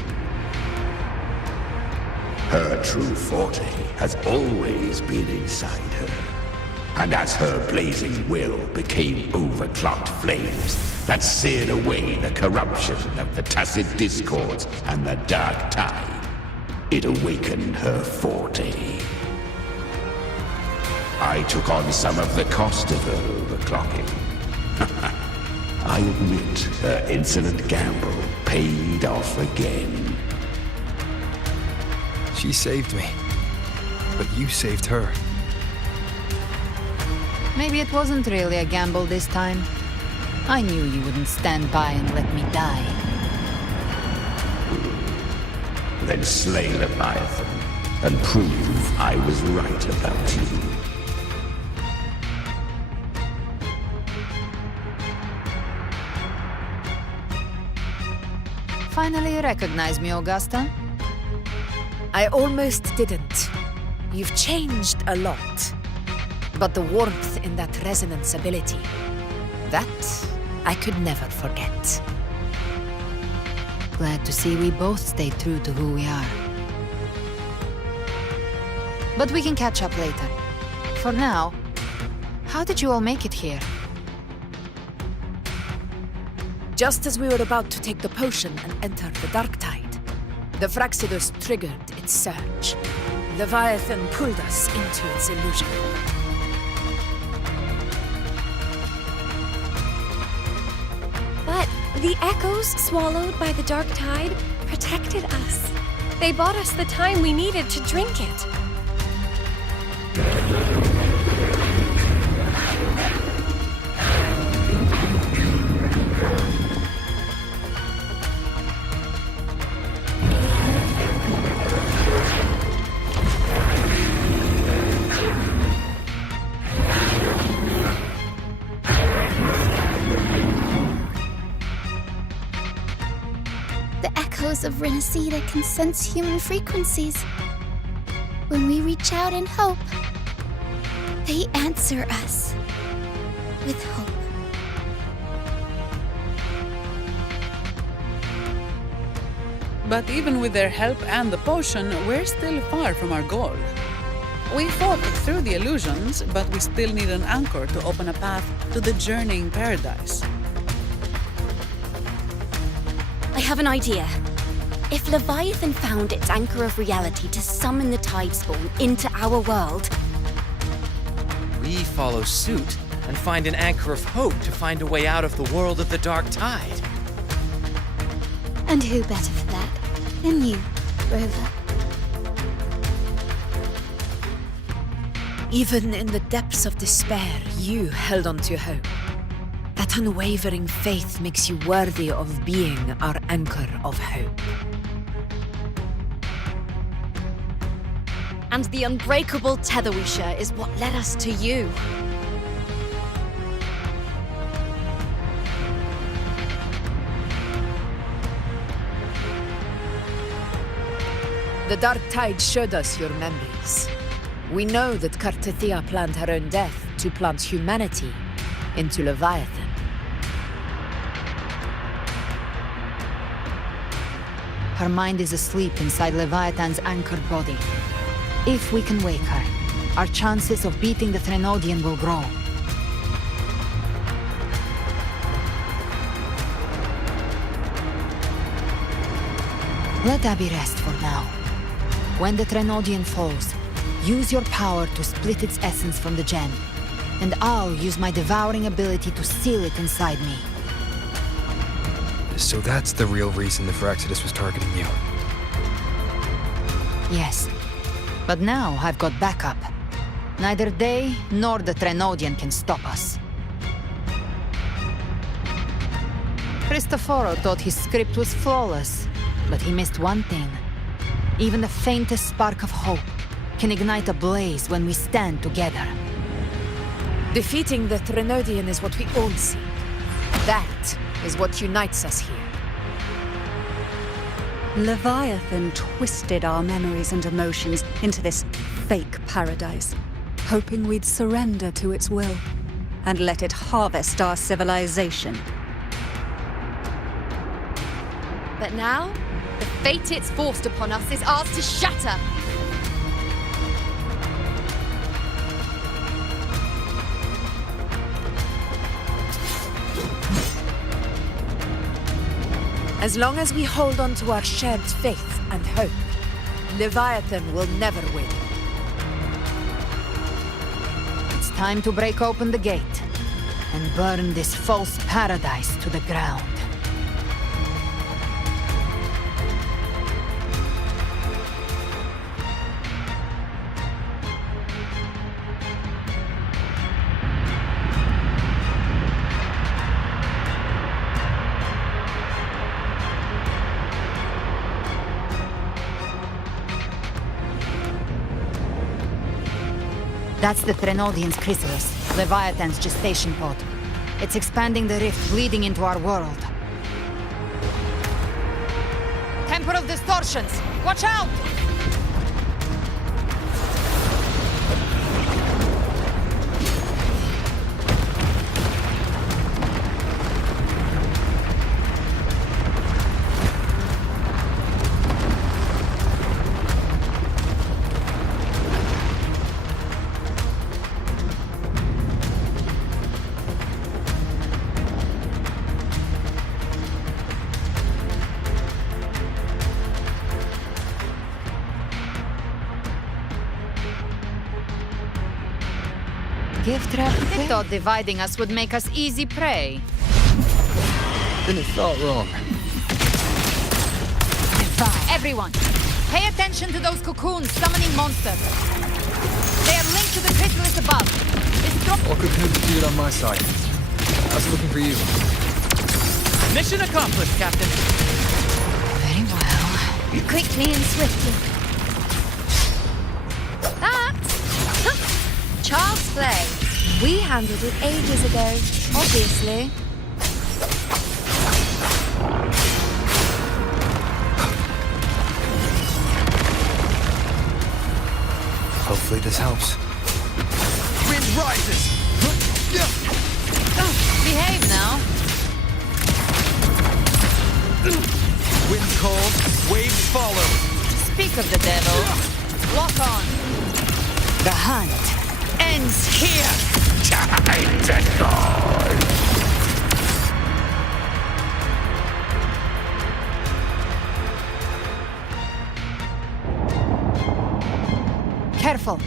Her true forte has always been inside her. And as her blazing will became overclocked flames that seared away the corruption of the tacit discords and the Dark Tide, it awakened her forte. I took on some of the cost of her overclocking. I admit her insolent gamble paid off again. She saved me, but you saved her. Maybe it wasn't really a gamble this time. I knew you wouldn't stand by and let me die. Then slay Leviathan and prove I was right about you. Finally recognize me, Augusta? I almost didn't. You've changed a lot. But the warmth in that resonance ability, that I could never forget. Glad to see we both stayed true to who we are. But we can catch up later. For now, how did you all make it here? Just as we were about to take the potion and enter the Dark Tide, the Fractsidus triggered its surge. Leviathan pulled us into its illusion. But the echoes swallowed by the Dark Tide protected us. They bought us the time we needed to drink it. Of Renacida can sense human frequencies. When we reach out in hope, they answer us with hope. But even with their help and the potion, we're still far from our goal. We fought through the illusions, but we still need an anchor to open a path to the journeying paradise. I have an idea. If Leviathan found its anchor of reality to summon the Tidespawn into our world, we follow suit and find an anchor of hope to find a way out of the world of the Dark Tide. And who better for that than you, Rover? Even in the depths of despair, you held on to hope. That unwavering faith makes you worthy of being our anchor of hope. and the unbreakable tether we share is what led us to you. The Dark Tide showed us your memories. We know that Kartathea planned her own death to plant humanity into Leviathan. Her mind is asleep inside Leviathan's anchored body. If we can wake her, our chances of beating the Threnodian will grow. Let Abby rest for now. When the Threnodian falls, use your power to split its essence from the gem, and I'll use my devouring ability to seal it inside me. So that's the real reason the Fractsidus was targeting you. Yes. But now I've got backup. Neither they nor the Threnodian can stop us. Cristoforo thought his script was flawless, but he missed one thing. Even the faintest spark of hope can ignite a blaze when we stand together. Defeating the Threnodian is what we all seek. That is what unites us here. Leviathan twisted our memories and emotions into this fake paradise, hoping we'd surrender to its will and let it harvest our civilization. But now, the fate it's forced upon us is ours to shatter. As long as we hold on to our shared faith and hope, Leviathan will never win. It's time to break open the gate and burn this false paradise to the ground. That's the Threnodian's chrysalis, Leviathan's gestation pod. It's expanding the rift bleeding into our world. Temporal distortions! Watch out! Gift trap? They thought dividing us would make us easy prey. Then it felt wrong. Everyone, pay attention to those cocoons summoning monsters. They are linked to the chrysalis above. All cocoons appeared on my side. I was looking for you. Mission accomplished, Captain. Very well. Quickly and swiftly. Child's play. We handled it ages ago, obviously. Hopefully this helps. Wind rises! Behave now. Wind cold, Waves follow. Speak of the devil. Walk on. The hunt ends here. Time to go. Careful.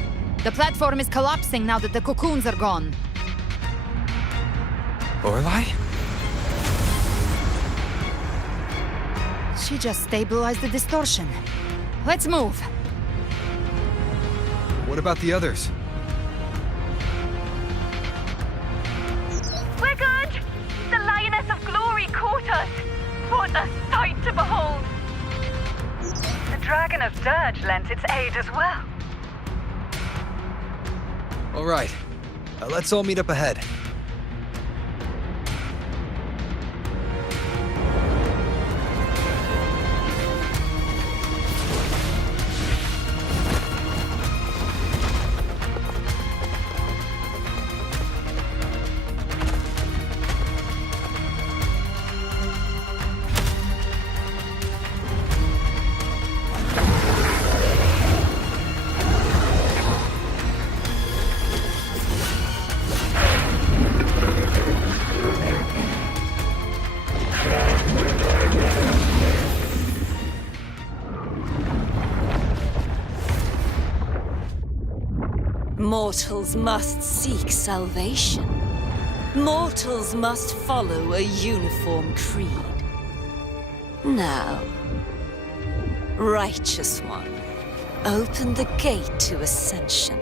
The platform is collapsing now that the cocoons are gone. Lorelei? She just stabilized the distortion. Let's move. What about the others? We're good! The Lioness of Glory caught us! What a sight to behold! The Dragon of Dirge lent its aid as well. All right. Let's all meet up ahead. Mortals must seek salvation. Mortals must follow a uniform creed. Now, Righteous One, open the gate to ascension.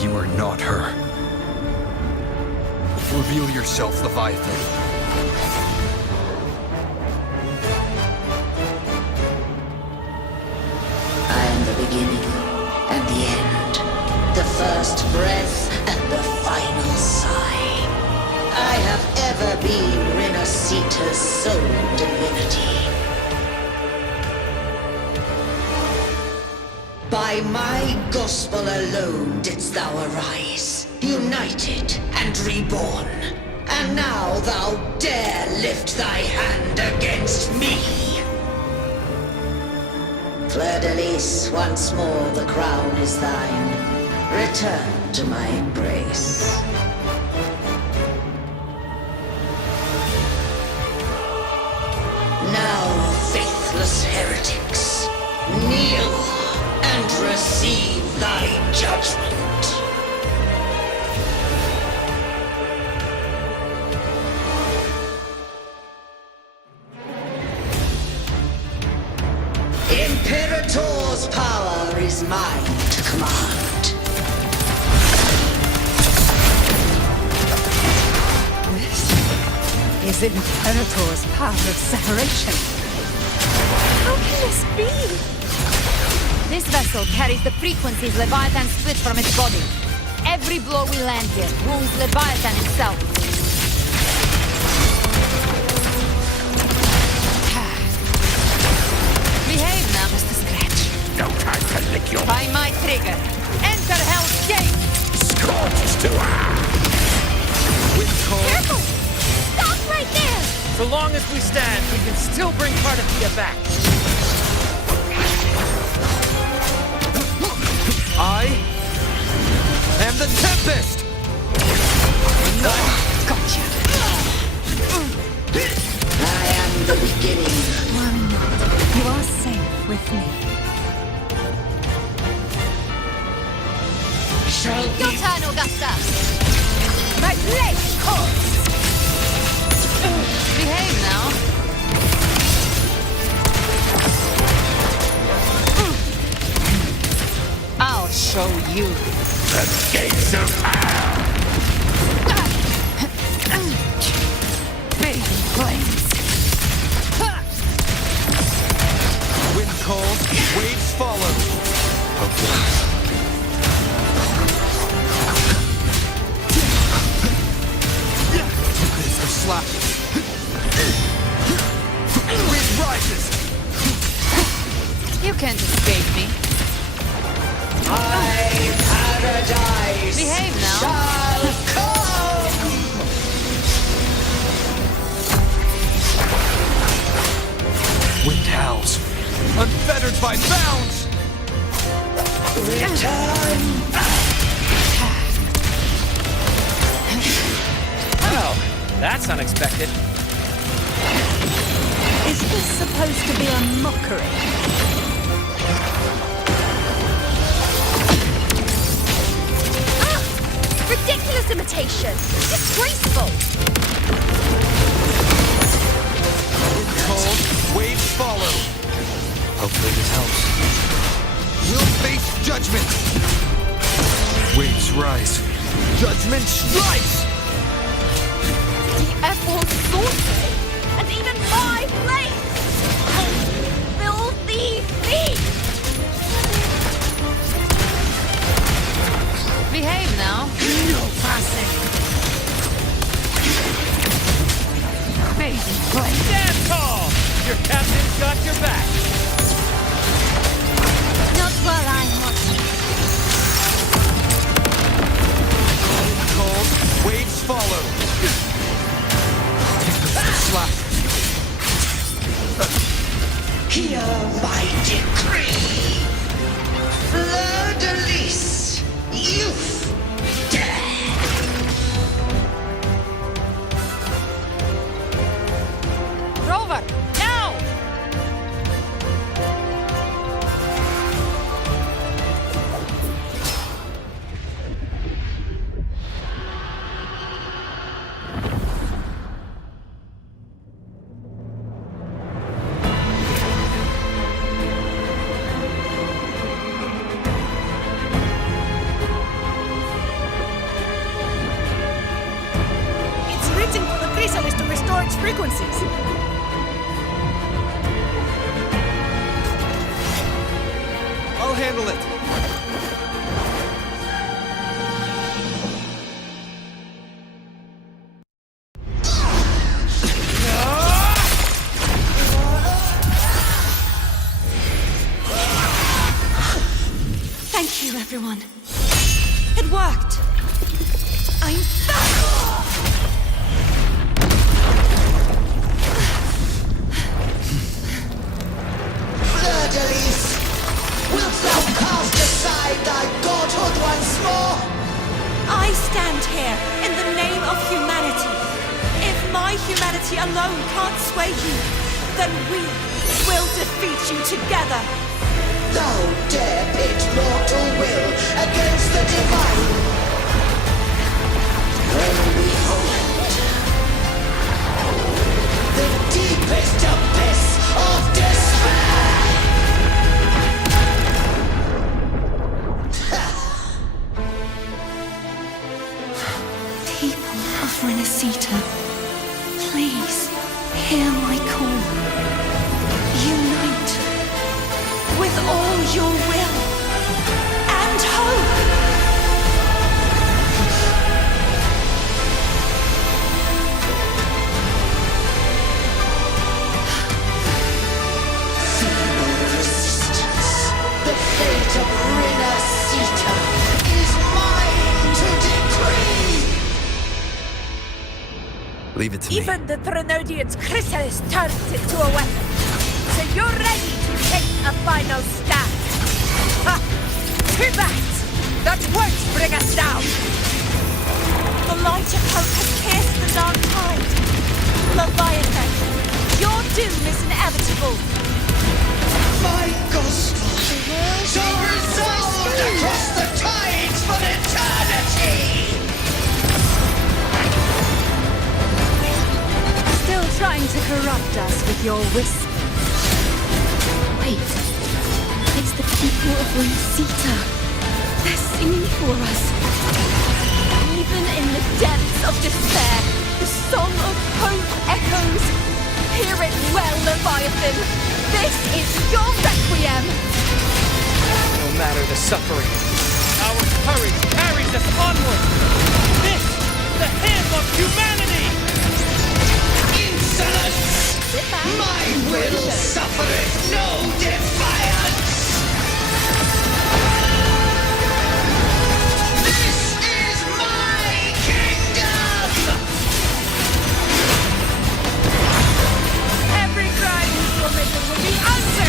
You are not her. Reveal yourself, Leviathan. I am the beginning and the end, the first breath and the final sigh. I have ever been Renacita's sole divinity. By my gospel alone didst thou arise, united and reborn. And now thou dare lift thy hand against me. Fleur-de-Lis, once more the crown is thine. Return to my embrace. Now, faithless heretics, kneel and receive thy judgment. Imperator's power is mine to command. This is Imperator's power of separation. How can this be? This vessel carries the frequencies Leviathan split from its body. Every blow we land here wounds Leviathan himself. Behave now, Mr. Scratch. No time to lick your... By my trigger. Enter Hell's Gate! Scorched to Wind cold. Careful! Stop right there! So long as we stand, we can still bring Cardathia back. I am the Tempest! Gotcha. I am the beginning. You are safe with me. Shall Your turn, Augusta! My blade calls! Behave now. I'll show you. The gates of hell! Baby flames. Wind cold, waves follow. This for slapping. Wind rises. You can't escape me. My paradise Behave now. shall come! yourselves! Unfettered by bounds! Well, that's unexpected. Is this supposed to be a mockery? Ridiculous imitation! Disgraceful! Cold, waves follow. Hopefully this helps. We'll face judgment. Waves rise. Judgment strikes! The F-Wall's sorcery! And even my blades! Filthy thief! Behave now. No passing! Amazing play. Stand tall! Your captain's got your back. Not while I'm watching. Cold, waves follow. Slash. Hear my decree. Fleur-de-lis, youth, death. Rover, now! It's written for the chrysalis to restore its frequencies. I'll handle it. Thank you, everyone. It worked. I'm back! Fleur-de-lis, wilt thou cast aside thy godhood once more? I stand here in the name of humanity. If my humanity alone can't sway you, then we will defeat you together. Thou dare pit mortal will against the divine. When behold, the deepest abyss of despair. People of Renacita, please hear my call. Unite with all your will and hope. Feeble resistance. The fate of Renacita is mine to decree. Leave it to me. Even the Threnodian's chrysalis turned into a weapon. So you're ready to take a final stand. Ha! Too bad! That won't bring us down! The light of hope has pierced the dark tide. Leviathan, your doom is inevitable. My gospel shall resound across the tides for eternity! Still trying to corrupt us with your whispers. Wait. It's the people of Renacita. They're singing for us. Even in the depths of despair, the song of hope echoes. Hear it well, Leviathan. This is your requiem. No matter the suffering, our courage carries us onward. This, the hymn of humanity. Insolence! My will suffereth no defiance! This is my kingdom! Every crime you committed will be answered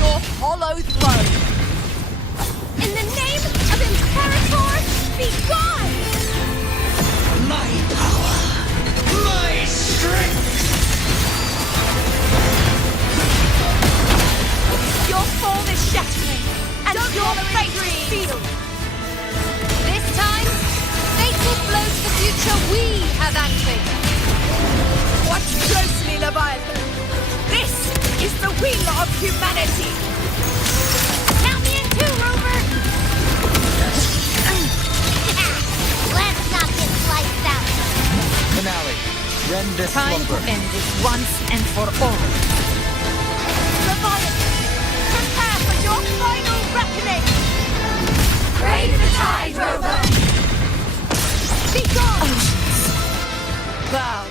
your hollow throne! In the name of Imperator, be gone! My power! My strength! Your form is shattering, and your fate is sealed! This time, fate will flow to the future we have anchored. Watch closely, Leviathan! This is the will of humanity! Count me in too, Rover! Let's not get sliced out. Finale. Rend this Time to slumber. end this once and for all. Leviathan, prepare for your final reckoning! Raise the tide, Rover! Be gone! Bow.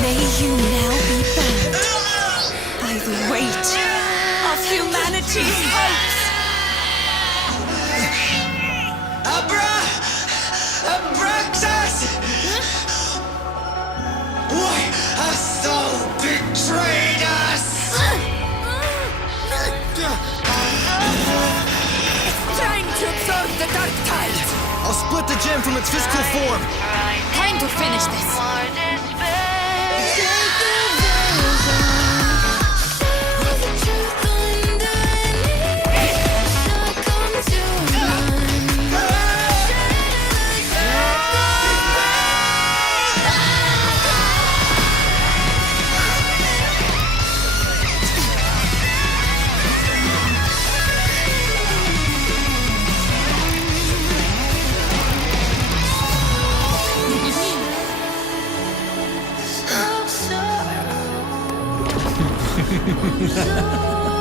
May you now be bound by the weight of humanity's hopes. Abraxas! Why hast thou betrayed us? It's time to absorb the dark tide! I'll split the gem from its physical form. Time to finish this. So